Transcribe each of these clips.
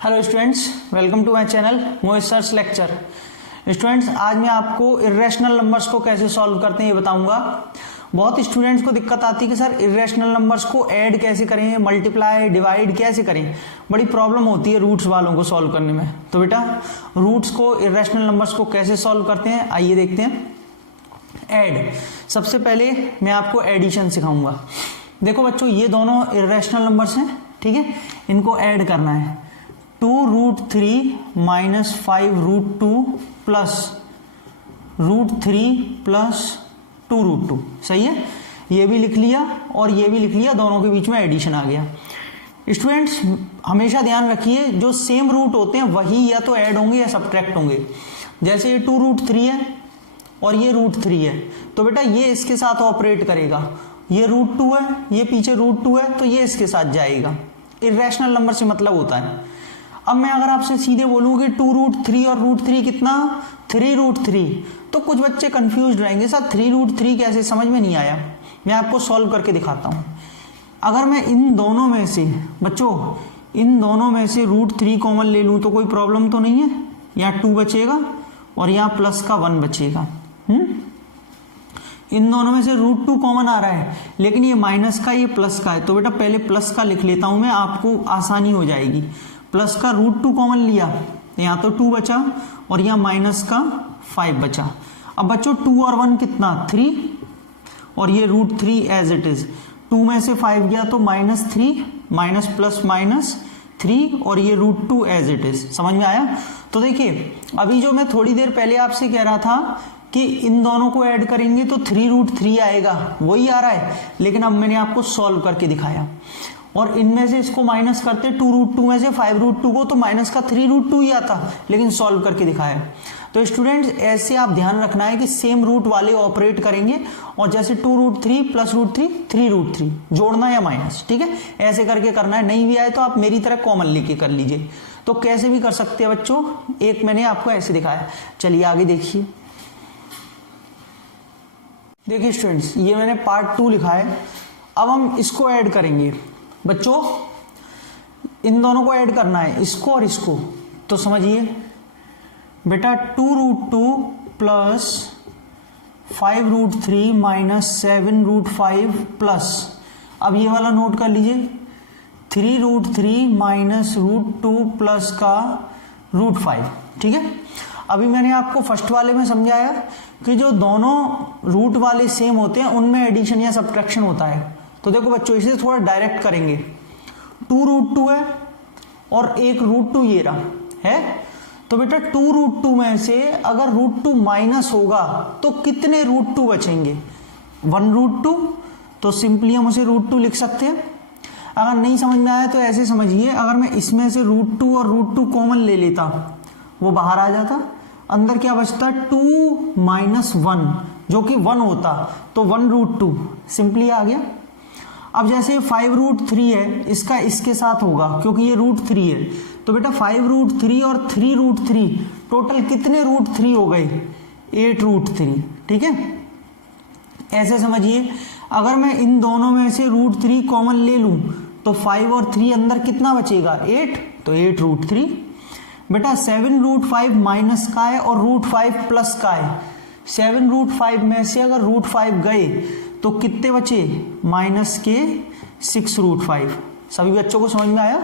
Hello students, welcome to my channel Mohit sir's lecture. Students, आज मैं आपको इर्रेशनल नंबर्स को कैसे सॉल्व करते हैं ये बताऊंगा। बहुत स्टूडेंट्स को दिक्कत आती है कि सर इर्रेशनल नंबर्स को ऐड कैसे करें, मल्टीप्लाई डिवाइड कैसे करें, बड़ी प्रॉब्लम होती है रूट्स वालों को सॉल्व करने में। तो बेटा रूट्स को, इर्रेशनल नंबर्स को कैसे सॉल्व करते हैं आइए देखते हैं। ऐड, सबसे पहले मैं आपको एडिशन सिखाऊंगा। देखो बच्चों, ये दोनों इर्रेशनल नंबर्स हैं, ठीक है, इनको ऐड करना है। 2√3 माइनस 5√2 प्लस √3 प्लस 2√2, सही है। ये भी लिख लिया और ये भी लिख लिया, दोनों के बीच में एडिशन आ गया। स्टूडेंट्स हमेशा ध्यान रखिए, जो सेम रूट होते हैं वही या तो ऐड होंगे या सब्ट्रैक्ट होंगे। जैसे ये 2√3 है और ये √3 है, तो बेटा ये इसके साथ ऑपरेट करेगा। ये √2 है, ये पीछे √2 है, तो ये इसके साथ जाएगा। इर्रेशनल नंबर से मतलब होता है। अब मैं अगर आपसे सीधे बोलूं कि 2√3 और √3 कितना, 3√3, तो कुछ बच्चे कंफ्यूज रहेंगे, सर 3√3 कैसे, समझ में नहीं आया। मैं आपको सॉल्व करके दिखाता हूं। अगर मैं इन दोनों में से बच्चों, इन दोनों में से √3 कॉमन ले लूं तो कोई प्रॉब्लम तो नहीं है। यहाँ 2 बचेगा और यहाँ प्लस का 1 बचेगा। इन दोनों में से √2 कॉमन आ रहा है, लेकिन ये माइनस का, ये प्लस का है, तो बेटा पहले प्लस का लिख लेता हूं मैं, आपको आसानी हो जाएगी। प्लस का √2 कॉमन लिया तो यहाँ तो 2 बचा और यहाँ माइनस का 5 बचा। अब बच्चों 2 और 1 कितना, 3, और ये √3 एज इट इज। 2 में से 5 गया तो -3, माइनस प्लस -3, और ये √2 एज इट इज। समझ में आया। तो देखिए अभी जो मैं थोड़ी देर पहले आपसे कह रहा था कि इन दोनों को ऐड करेंगे तो 3√3 आएगा, वही आ रहा है, लेकिन अब मैंने आपको सॉल्व करके दिखाया। और इनमें से इसको माइनस करते 2√2 में से 5√2 को, तो माइनस का 3√2 ही आता, लेकिन सॉल्व करके दिखाया। तो स्टूडेंट्स ऐसे आप ध्यान रखना है कि सेम रूट वाले ऑपरेट करेंगे, और जैसे 2√3 प्लस √3 3√3 जोड़ना या माइनस, ठीक है, ऐसे करके करना है। नहीं भी आए तो आप मेरी तरह कॉमन लेके कर लीजिए। तो कैसे भी कर सकते हैं बच्चों, एक मैंने आपको ऐसे दिखाया। चलिए आगे देखिए। देखिए स्टूडेंट्स, ये मैंने पार्ट 2 लिखा है। अब हम इसको ऐड करेंगे बच्चों, इन दोनों को ऐड करना है, इसको और इसको। तो समझिए बेटा 2√2 प्लस 5√3 माइनस 7√5 प्लस, अब ये वाला नोट कर लीजिए, 3√3 माइनस √2 प्लस का √5, ठीक है। अभी मैंने आपको फर्स्ट वाले में समझाया कि जो दोनों रूट वाले सेम होते हैं उनमें एडिशन या सब्ट्रैक्शन होता है। तो देखो बच्चों, इसे थोड़ा डायरेक्ट करेंगे। 2√2 है और एक √2 ये रहा है, तो बेटा 2√2 में से अगर √2 माइनस होगा तो कितने √2 बचेंगे, 1√2। तो सिंपली हम उसे √2 लिख सकते हैं। अगर नहीं समझ में आया तो ऐसे समझिए, अगर मैं इसमें से √2 और √2 कॉमन ले लेता, वो बाहर आ जाता, अंदर क्या बचता, 2 माइनस 1 जो कि 1 होता, तो 1√2 सिंपली आ गया। अब जैसे 5√3 है, इसका इसके साथ होगा क्योंकि ये √3 है, तो बेटा 5√3 और 3√3 टोटल कितने √3 हो गए, 8√3, ठीक है। ऐसे समझिए, अगर मैं इन दोनों में से √3 कॉमन ले लूं तो 5 और 3 अंदर कितना बचेगा, 8, तो 8√3। बेटा 7√5 माइनस का है और √5 प्लस का है। 7√5 में से अगर √5 गए तो कितने बचे, माइनस के 6√5। सभी बच्चों को समझ में आया।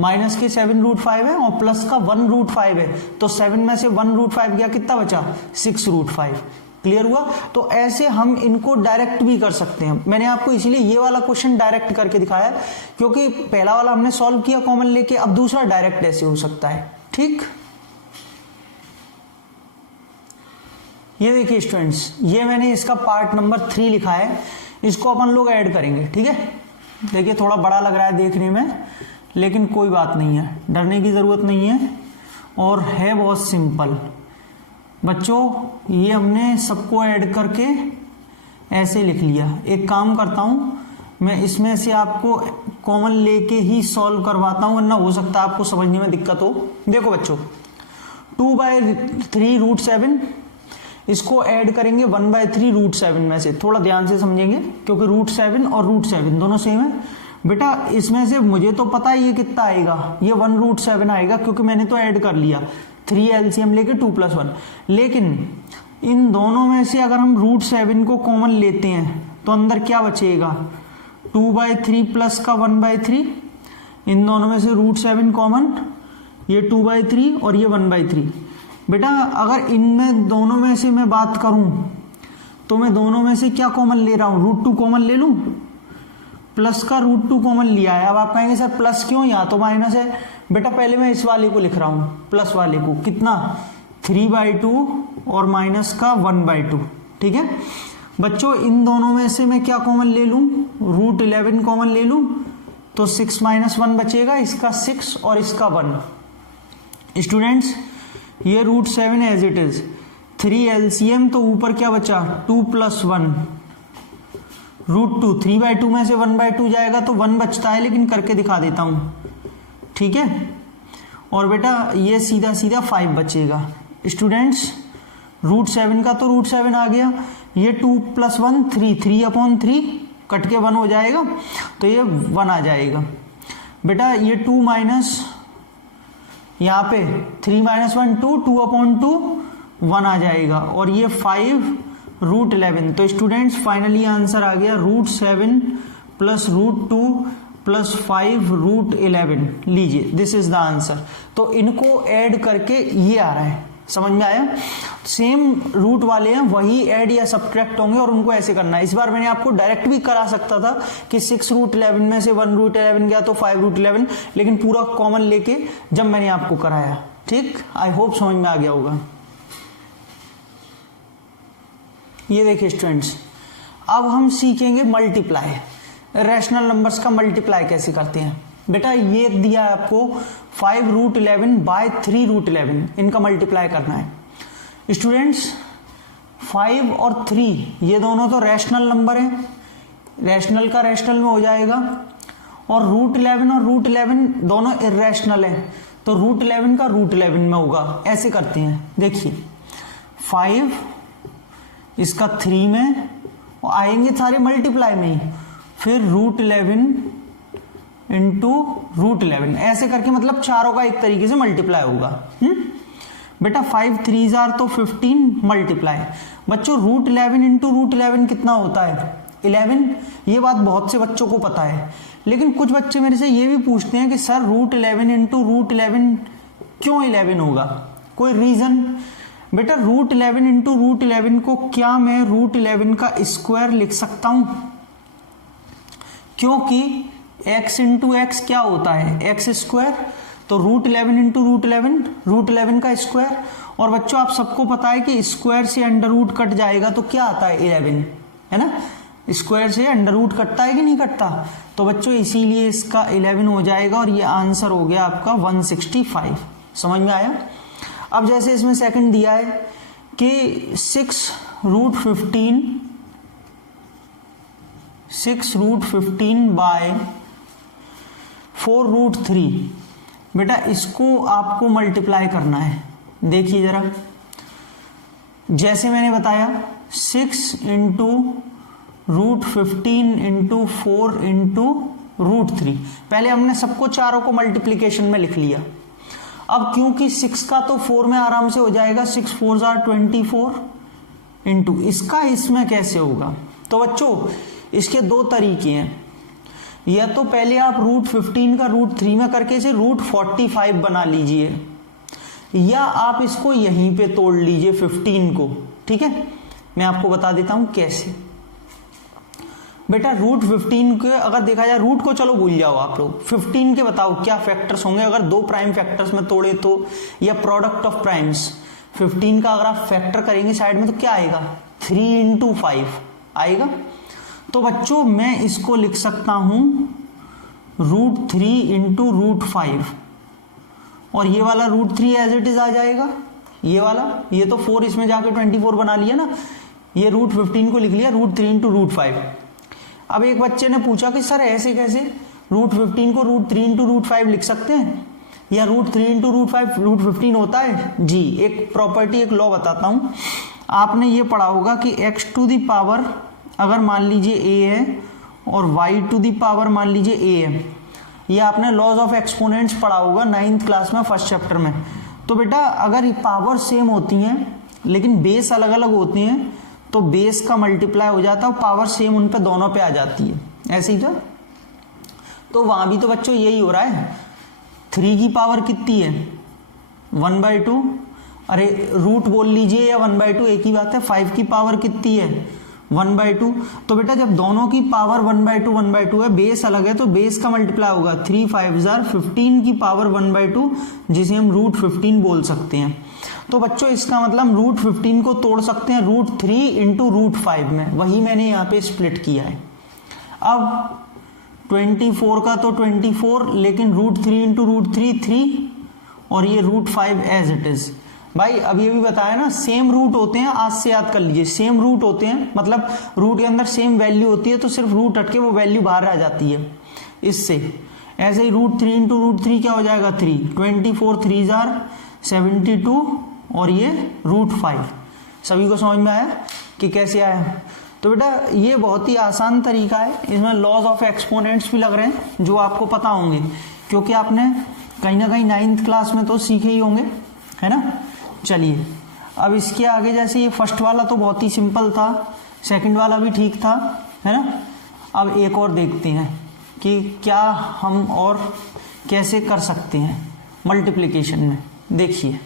माइनस के 7√5 है और प्लस का 1√5 है, तो 7 में से 1√5 गया, कितना बचा, 6√5। क्लियर हुआ। तो ऐसे हम इनको डायरेक्ट भी कर सकते हैं। मैंने आपको इसीलिए ये वाला क्वेश्चन डायरेक्ट करके दिखाया, क्योंकि पहला वाला हमने सॉल्व किया कॉमन लेके, अब दूसरा डायरेक्ट ऐसे हो सकता है, ठीक। ये देखिए स्टूडेंट्स, ये मैंने इसका पार्ट नंबर 3 लिखा है, इसको अपन लोग ऐड करेंगे, ठीक है। देखिए थोड़ा बड़ा लग रहा है देखने में, लेकिन कोई बात नहीं है, डरने की जरूरत नहीं है, और है बहुत सिंपल बच्चों। ये हमने सबको ऐड करके ऐसे लिख लिया। एक काम करता हूं, मैं इसमें से आपको कॉमन लेके ही सॉल्व करवाता हूं, वरना हो सकता है आपको समझने में दिक्कत हो। देखो बच्चों, 2/3 √7, इसको ऐड करेंगे 1/3 √7 में से। थोड़ा ध्यान से समझेंगे क्योंकि √7 और √7 दोनों सेम है। बेटा इसमें से मुझे तो पता है ये कितना आएगा, ये 1√7 आएगा क्योंकि मैंने तो ऐड कर लिया 3 एलसीएम लेके 2 + 1। लेकिन इन दोनों में से अगर हम √7 को कॉमन लेते हैं तो अंदर क्या बचेगा, 2/3 प्लस का 1/3। इन दोनों में से √7 कॉमन, ये 2/3 और ये 1/3। बेटा अगर इनमें दोनों में से मैं बात करूं तो मैं दोनों में से क्या कॉमन ले रहा हूं, √2 कॉमन ले लूं, प्लस का √2 कॉमन लिया है। अब आप कहेंगे सर प्लस क्यों, यहाँ तो माइनस है। बेटा पहले मैं इस वाले को लिख रहा हूं, प्लस वाले को, कितना 3/2 और माइनस का 1/2। ठीक है बच्चों, इन दोनों में से मैं क्या कॉमन ले लूं, √11 कॉमन ले लूं तो 6 - 1 बचेगा, इसका 6 और इसका 1। स्टूडेंट्स ये √7 एज इट इज, 3 एलसीएम तो ऊपर क्या बचा 2 + 1 √2। 3/2 में से 1/2 जाएगा तो 1 बचता है, लेकिन करके दिखा देता हूं। ठीक है, और बेटा ये सीधा सीधा 5 बचेगा। स्टूडेंट्स √7 का तो √7 आ गया, ये 2 + 1 3, 3/3 कट के 1 हो जाएगा तो ये 1 आ जाएगा। बेटा ये 2 माइनस यहाँ पे 3 - 1 2, 2/2 1 आ जाएगा, और ये 5 √11। तो स्टूडेंट्स फाइनली आंसर आ गया √7 + √2 + 5 √11। लीजिए दिस इज द आंसर। तो इनको ऐड करके ये आ रहा है, समझ में आया। सेम रूट वाले हैं, वही ऐड या सब्ट्रैक्ट होंगे और उनको ऐसे करना है। इस बार मैंने आपको डायरेक्ट भी करा सकता था कि 6 √11 में से 1 √11 गया तो 5 √11, लेकिन पूरा कॉमन लेके जब मैंने आपको कराया। ठीक, आई होप समझ में आ गया होगा। ये देखिए स्टूडेंट्स, अब हम सीखेंगे मल्टीप्लाई, रैशनल नंबर्स का मल्टीप्लाई कैसे करते हैं। बेटा ये दिया है आपको 5 √11 बाय 3 √11, इनका मल्टीप्लाई करना है। स्टूडेंट्स 5 और 3 ये दोनों तो रैशनल नंबर हैं, रैशनल का रैशनल में हो जाएगा, और √11 और √11 दोनों इर्रेशनल है, तो √11 का √11 में होगा। ऐसे करते हैं, देखिए 5 इसका 3 में आएंगे सारे मल्टीप्लाई में ही, फिर √11 इंटू √11 ऐसे करके, मतलब चारों का एक तरीके से मल्टीप्लाई होगा। बेटा 5 3 तो 15 मल्टीप्लाई। बच्चों √11 इंटू √11 कितना होता है 11। ये बात बहुत से बच्चों को पता है, लेकिन कुछ बच्चे मेरे से ये भी पूछते हैं कि सर √11 इंटू √11 क्यों 11 होगा, कोई रीजन। बेटा √11 इंटू √11 को क्या मैं √11 का स्क्वायर लिख सकता हूं, क्योंकि x इंटू एक्स क्या होता है x², तो √11 इंटू √11 का स्क्वायर। और बच्चों आप सबको पता है कि स्क्वायर से अंडर रूट कट जाएगा तो क्या आता है 11, है ना। स्क्वायर से अंडर रूट कटता है कि नहीं कटता, तो बच्चों इसीलिए इसका 11 हो जाएगा, और ये आंसर हो गया आपका 165। समझ में आया। अब जैसे इसमें सेकंड दिया है कि 6 √15 बाय 4 √3। बेटा इसको आपको मल्टीप्लाई करना है। देखिए जरा, जैसे मैंने बताया 6 इंटू √15 इंटू 4 इंटू √3, पहले हमने सबको चारों को मल्टीप्लीकेशन में लिख लिया। अब क्योंकि 6 का तो 4 में आराम से हो जाएगा, 6 4 24 इंटू इसका इसमें कैसे होगा। तो बच्चों इसके दो तरीके हैं, या तो पहले आप √15 का √3 में करके इसे √45 बना लीजिए, या आप इसको यहीं पे तोड़ लीजिए 15 को। ठीक है, मैं आपको बता देता हूं कैसे। बेटा √15 के अगर देखा जाए, रूट को चलो भूल जाओ आप लोग, 15 के बताओ क्या फैक्टर्स होंगे अगर दो प्राइम फैक्टर्स में तोड़े तो, या प्रोडक्ट ऑफ प्राइम्स। 15 का अगर आप फैक्टर करेंगे साइड में तो क्या आएगा 3 इंटू 5 आएगा। तो बच्चों मैं इसको लिख सकता हूं √3 इंटू √5, और ये वाला √3 एज इट इज आ जाएगा, ये वाला, ये तो 4 इसमें जाके 24 बना लिया ना, ये √15 को लिख लिया √3 इंटू √5। अब एक बच्चे ने पूछा कि सर ऐसे कैसे, √15 को √3 इंटू √5 लिख सकते हैं, या √3 इंटू √5 √15 होता है। जी, एक प्रॉपर्टी, एक लॉ बताता हूं। आपने ये पढ़ा होगा कि x टू दी पावर अगर मान लीजिए a है और y टू दी पावर मान लीजिए a है। ये आपने लॉज ऑफ एक्सपोनेंट्स पढ़ा होगा 9th क्लास में फर्स्ट चैप्टर में। तो बेटा अगर पावर सेम होती हैं लेकिन बेस अलग अलग होती हैं तो बेस का मल्टीप्लाई हो जाता है और पावर सेम उन पे दोनों पे आ जाती है, ऐसे ही तो वहां भी तो बच्चों यही हो रहा है। 3 की पावर कितनी है 1/2, अरे रूट बोल लीजिए या 1/2 एक ही बात है। 5 की पावर कितनी है 1/2। तो बेटा जब दोनों की पावर 1/2 है, बेस अलग है तो बेस का मल्टीप्लाई होगा। 3 5 15 की पावर 1/2 जिसे हम √15 बोल सकते हैं। तो बच्चों इसका मतलब √15 को तोड़ सकते हैं √3 इंटू √5 में, वही मैंने यहाँ पे स्प्लिट किया है। अब 24 का तो 24, लेकिन √3 इंटू √3 3 और ये √5 एज इट इज। भाई अब ये भी बताया ना सेम रूट होते हैं, आज से याद कर लीजिए सेम रूट होते हैं, मतलब रूट के अंदर सेम वैल्यू होती है तो सिर्फ रूट हटके वो वैल्यू बाहर आ जाती है इससे। ऐसे ही √3 इंटू √3 क्या हो जाएगा 3, 24 3 72 और ये √5। सभी को समझ में आया कि कैसे आया। तो बेटा ये बहुत ही आसान तरीका है, इसमें लॉज ऑफ एक्सपोनेंट्स भी लग रहे हैं जो आपको पता होंगे क्योंकि आपने कहीं ना कहीं 9th क्लास में तो सीखे ही होंगे, है ना। चलिए अब इसके आगे, जैसे ये फर्स्ट वाला तो बहुत ही सिंपल था, सेकंड वाला भी ठीक था, है ना। अब एक और देखते हैं कि क्या हम और कैसे कर सकते हैं मल्टीप्लिकेशन में। देखिए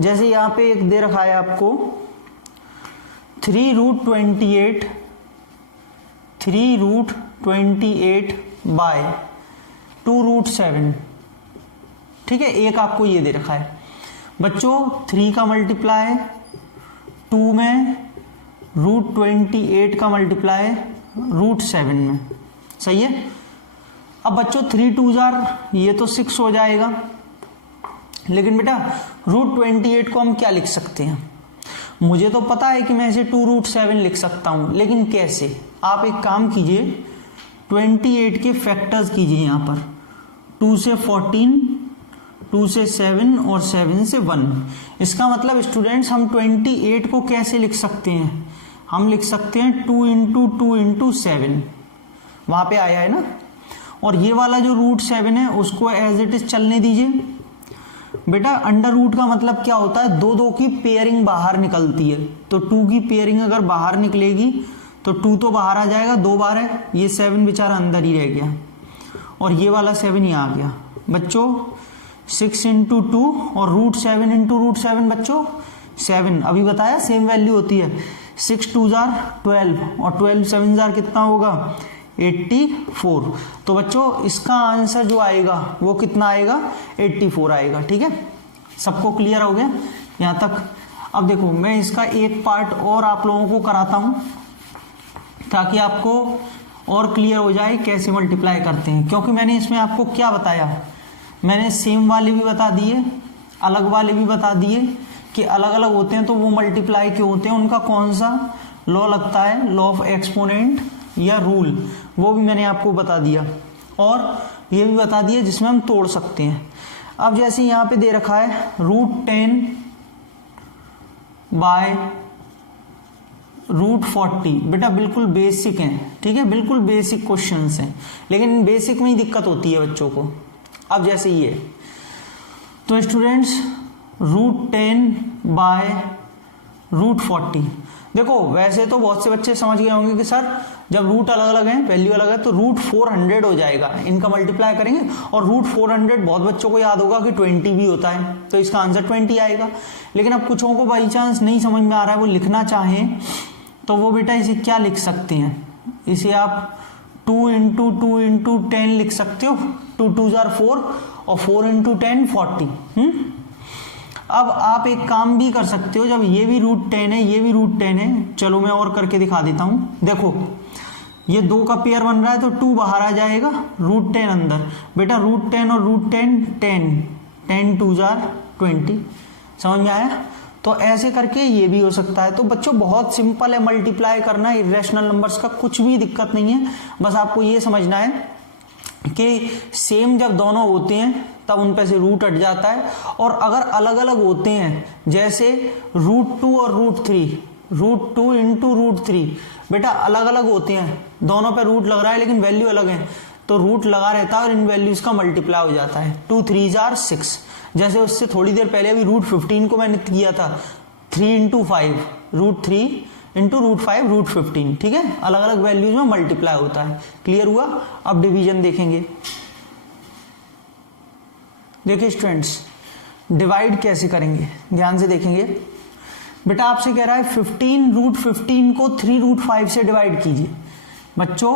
जैसे यहाँ पे एक दे रखा है आपको 3√28 बाय 2√7, ठीक है। एक आपको ये दे रखा है बच्चों 3 का मल्टीप्लाई 2 में, √28 का मल्टीप्लाई √7 में, सही है। अब बच्चों 3 2 ये तो 6 हो जाएगा, लेकिन बेटा √28 को हम क्या लिख सकते हैं। मुझे तो पता है कि मैं इसे 2√7 लिख सकता हूं, लेकिन कैसे। आप एक काम कीजिए 28 के फैक्टर्स कीजिए यहाँ पर, 2 से 14, 2 से 7 और 7 से 1। इसका मतलब स्टूडेंट्स हम 28 को कैसे लिख सकते हैं, हम लिख सकते हैं 2 इंटू 2 इंटू 7, वहां पे आया है ना। और ये वाला जो √7 है उसको एज इट इज चलने दीजिए। बेटा अंडर रूट का मतलब क्या होता है, 2 2 की पेयरिंग बाहर निकलती है, तो 2 की पेयरिंग अगर बाहर निकलेगी तो 2 तो बाहर आ जाएगा 2 बार है, ये 7 बेचारा अंदर ही रह गया और ये वाला 7 ही आ गया। बच्चों 6 इंटू 2 और √7 इंटू √7 बच्चों 7, अभी बताया सेम वैल्यू होती है। 6 2 12 और 12 7 कितना होगा 84। तो बच्चों इसका आंसर जो आएगा वो कितना आएगा 84 आएगा, ठीक है। सबको क्लियर हो गया यहाँ तक। अब देखो मैं इसका एक पार्ट और आप लोगों को कराता हूं ताकि आपको और क्लियर हो जाए कैसे मल्टीप्लाई करते हैं, क्योंकि मैंने इसमें आपको क्या बताया, मैंने सेम वाले भी बता दिए, अलग वाले भी बता दिए कि अलग अलग होते हैं तो वो मल्टीप्लाई क्यों होते हैं, उनका कौन सा लॉ लगता है, लॉ ऑफ एक्सपोनेंट या रूल, वो भी मैंने आपको बता दिया। और ये भी बता दिया जिसमें हम तोड़ सकते हैं। अब जैसे यहाँ पे दे रखा है √10 बाय √40, बेटा बिल्कुल बेसिक है, ठीक है, बिल्कुल बेसिक क्वेश्चंस हैं, लेकिन बेसिक में ही दिक्कत होती है बच्चों को। अब जैसे ये तो स्टूडेंट्स √10 बाय √40, देखो वैसे तो बहुत से बच्चे समझ गए होंगे कि सर जब रूट अलग अलग हैं, वैल्यू अलग है, तो √400 हो जाएगा, इनका मल्टीप्लाई करेंगे। और √400 बहुत बच्चों को याद होगा कि 20 भी होता है, तो इसका आंसर 20 आएगा। लेकिन अब कुछों को बाई चांस नहीं समझ में आ रहा है, वो लिखना चाहें तो वो बेटा इसे क्या लिख सकते हैं, इसे आप 2 इंटू 2 इंटू 10 लिख सकते हो, 2 2 4 और 4 इंटू 10 40। अब आप एक काम भी कर सकते हो, जब ये भी √10 है ये भी √10 है, चलो मैं और करके दिखा देता हूं। देखो ये 2 का पेयर बन रहा है तो 2 बाहर आ जाएगा, √10 अंदर, बेटा √10 और √10 10 2 20, समझ में आया। तो ऐसे करके ये भी हो सकता है। तो बच्चों बहुत सिंपल है मल्टीप्लाई करना इरेशनल नंबर्स का, कुछ भी दिक्कत नहीं है, बस आपको ये समझना है कि सेम जब दोनों होते हैं तब उन पे से रूट हट जाता है, और अगर अलग अलग होते हैं जैसे √2 और √3, √2 इंटू √3, बेटा अलग अलग होते हैं, दोनों पे रूट लग रहा है लेकिन वैल्यू अलग है, तो रूट लगा रहता है और इन वैल्यूज का मल्टीप्लाई हो जाता है। 2 3 जार 6, जैसे उससे थोड़ी देर पहले अभी रूट 15 को मैंने किया था 3 into 5 root 3 into root 5 root 15, ठीक है, अलग अलग वैल्यूज में मल्टीप्लाई होता है। क्लियर हुआ? अब डिवीजन देखेंगे। देखिए स्टूडेंट्स, डिवाइड कैसे करेंगे, ध्यान से देखेंगे। बेटा आपसे कह रहा है 15 रूट 15 को 3 रूट 5 से डिवाइड कीजिए। बच्चों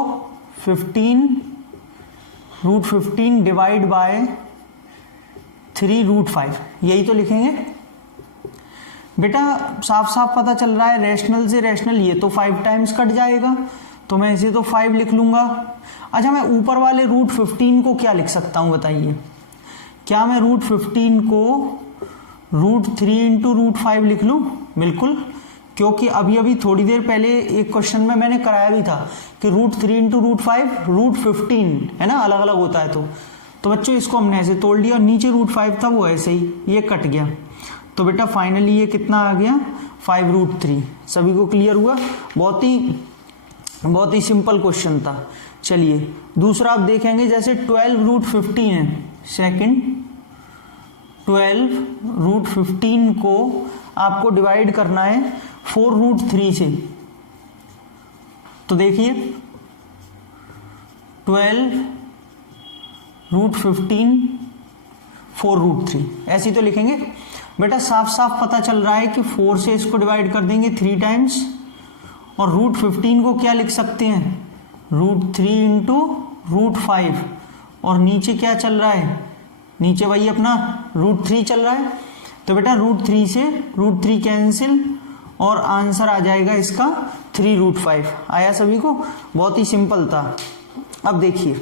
15 रूट 15 डिवाइड बाय 3 रूट 5, यही तो लिखेंगे। बेटा साफ साफ पता चल रहा है रैशनल से रैशनल ये तो 5 टाइम्स कट जाएगा, तो मैं इसे तो 5 लिख लूंगा। अच्छा मैं ऊपर वाले रूट 15 को क्या लिख सकता हूं बताइए? क्या मैं रूट 15 को रूट 3 इंटू रूट 5 लिख लूं? बिल्कुल, क्योंकि अभी अभी थोड़ी देर पहले एक क्वेश्चन में मैंने कराया भी था कि रूट 3 इंटू रूट 5 रूट 15 है ना, अलग अलग होता है। तो बच्चों इसको हमने ऐसे तोड़ लिया और नीचे रूट 5 था वो ऐसे ही ये कट गया, तो बेटा फाइनली ये कितना आ गया 5 रूट 3। सभी को क्लियर हुआ? बहुत ही सिंपल क्वेश्चन था। चलिए दूसरा आप देखेंगे, जैसे 12 रूट 15 है, सेकंड 12 रूट 15 को आपको डिवाइड करना है 4 रूट 3 से। तो देखिए 12 रूट 15 4 रूट 3 ऐसी तो लिखेंगे। बेटा साफ साफ पता चल रहा है कि 4 से इसको डिवाइड कर देंगे 3 टाइम्स, और रूट 15 को क्या लिख सकते हैं रूट 3 इंटू रूट 5, और नीचे क्या चल रहा है, नीचे वही अपना रूट 3 चल रहा है। तो बेटा रूट 3 से रूट 3 कैंसिल और आंसर आ जाएगा इसका 3 रूट 5। आया सभी को? बहुत ही सिंपल था। अब देखिए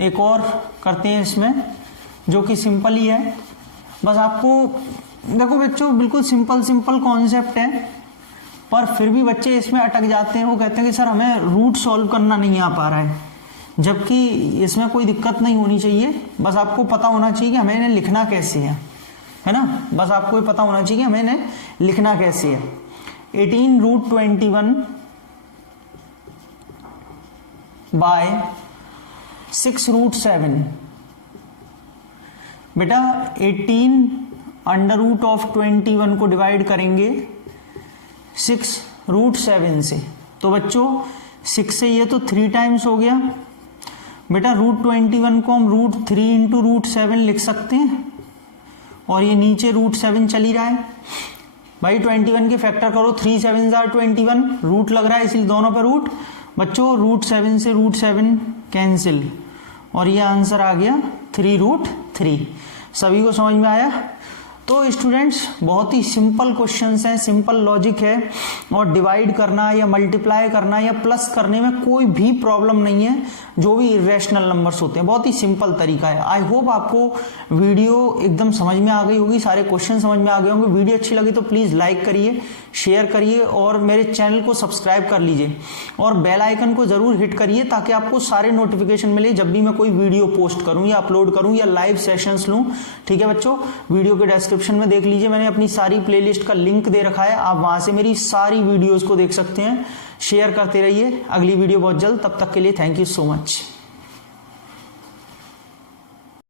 एक और करते हैं इसमें जो कि सिंपल ही है। बस आपको देखो बच्चों बिल्कुल सिंपल कॉन्सेप्ट है, पर फिर भी बच्चे इसमें अटक जाते हैं। वो कहते हैं कि सर हमें रूट सॉल्व करना नहीं आ पा रहा है, जबकि इसमें कोई दिक्कत नहीं होनी चाहिए। बस आपको पता होना चाहिए कि हमें इन्हें लिखना कैसे है ना। बस आपको ये पता होना चाहिए कि हमें इन्हें लिखना कैसे है। 18 रूट 21 बाय 6 रूट 7। बेटा 18 अंडर रूट ऑफ 21 को डिवाइड करेंगे 6 रूट 7 से। तो बच्चों 6 से ये तो 3 टाइम्स हो गया। बेटा रूट 21 को हम रूट 3 इंटू रूट 7 लिख सकते हैं, और ये नीचे रूट 7 चल ही रहा है। भाई 21 के फैक्टर करो, 3 7 आर 21, रूट लग रहा है इसलिए दोनों पे रूट। बच्चों रूट 7 से रूट 7 कैंसिल, और ये आंसर आ गया 3 रूट 3। सभी को समझ में आया? तो स्टूडेंट्स बहुत ही सिंपल क्वेश्चंस हैं, सिंपल लॉजिक है, और डिवाइड करना या मल्टीप्लाई करना या प्लस करने में कोई भी प्रॉब्लम नहीं है। जो भी इरेशनल नंबर्स होते हैं बहुत ही सिंपल तरीका है। आई होप आपको वीडियो एकदम समझ में आ गई होगी, सारे क्वेश्चन समझ में आ गए होंगे। वीडियो अच्छी लगी तो प्लीज़ लाइक करिए, शेयर करिए, और मेरे चैनल को सब्सक्राइब कर लीजिए, और बेल आइकन को ज़रूर हिट करिए ताकि आपको सारे नोटिफिकेशन मिले जब भी मैं कोई वीडियो पोस्ट करूँ या अपलोड करूँ या लाइव सेशंस लूँ। ठीक है बच्चों, वीडियो के डिस्क्रिप्शन में देख लीजिए, मैंने अपनी सारी प्लेलिस्ट का लिंक दे रखा है, आप वहाँ से मेरी सारी वीडियोज़ को देख सकते हैं। शेयर करते रहिए, अगली वीडियो बहुत जल्द, तब तक के लिए थैंक यू सो मच।